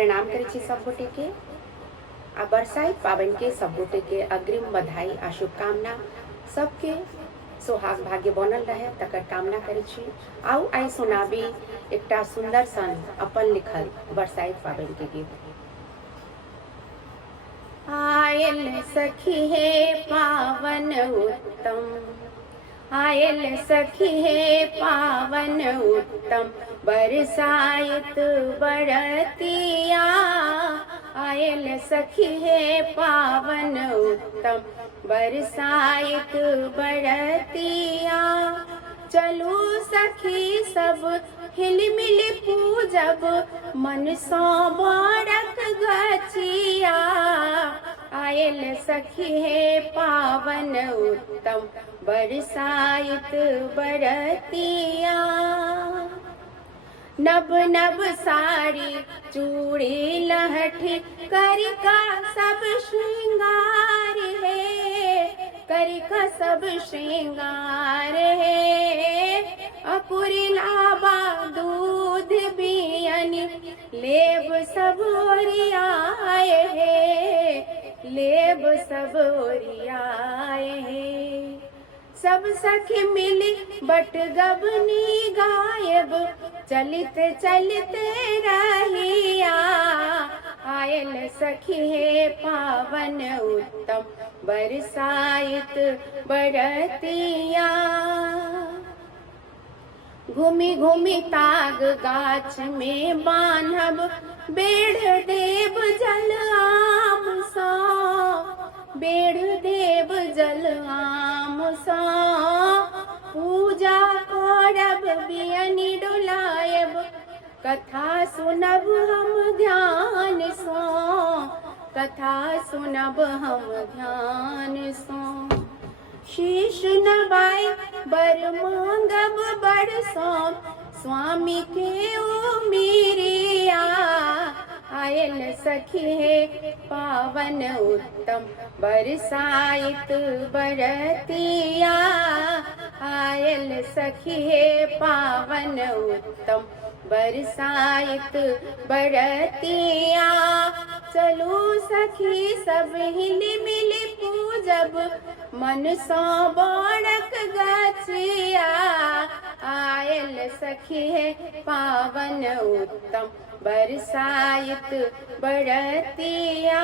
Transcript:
प्रणाम करे छी सब गोटे के। आ बरसाइत पावन के सब गोटे के अग्रिम बधाई आ शुभकामना। सबके सुहाग भाग्य बनल रहे तकर कामना करे छी। आउ आई सुनाबी एकटा सुंदर सन अपन लिखल बरसाइत पावन के गीत। आयल सखी है पावन उत्तम, आयल सखी है पावन उत्तम, बरसाइत बरतिया। आयल सखी है पावन उत्तम, बरसाइत बरतिया। चलू सखी सब हिलमिल पूजब, मन सो बरक गछिया। आयल सखी है पावन उत्तम, बरसाइत बरतिया। नब नब साड़ी चूड़ी लहठी करिका सब श्रृंगार है, करिका सब श्रृंगार है। अकुरी लाबा दूध बियनी लेब सब ओरियाए है, लेब सब ओरियाए है। सब सखी मिली बट गबनी गायब, चलते चलते रहिया। आयल सखी है पावन उत्तम, बरसाइत बरतिया। घूमी घूमी ताग गाछ में बान्हब, बेढ़ देव जल आम सा, बेढ़ देव जल आम सा। पूजा करब बियनी डोलायब, कथा सुनब हम ध्यान सो, कथा सुनब हम ध्यान सो। शीश नवाई बर मांगब बरसो, स्वामी के उमिरिया। आयल सखी है पावन उत्तम, बरसाइत बरतिया। आयल सखी है पावन उत्तम, बरसाइत बरतिया। चलू सखी सब हिलमिल पूजब, मन सो बरक गछिया। आयल सखी है पावन उत्तम, बरसाइत बरतिया।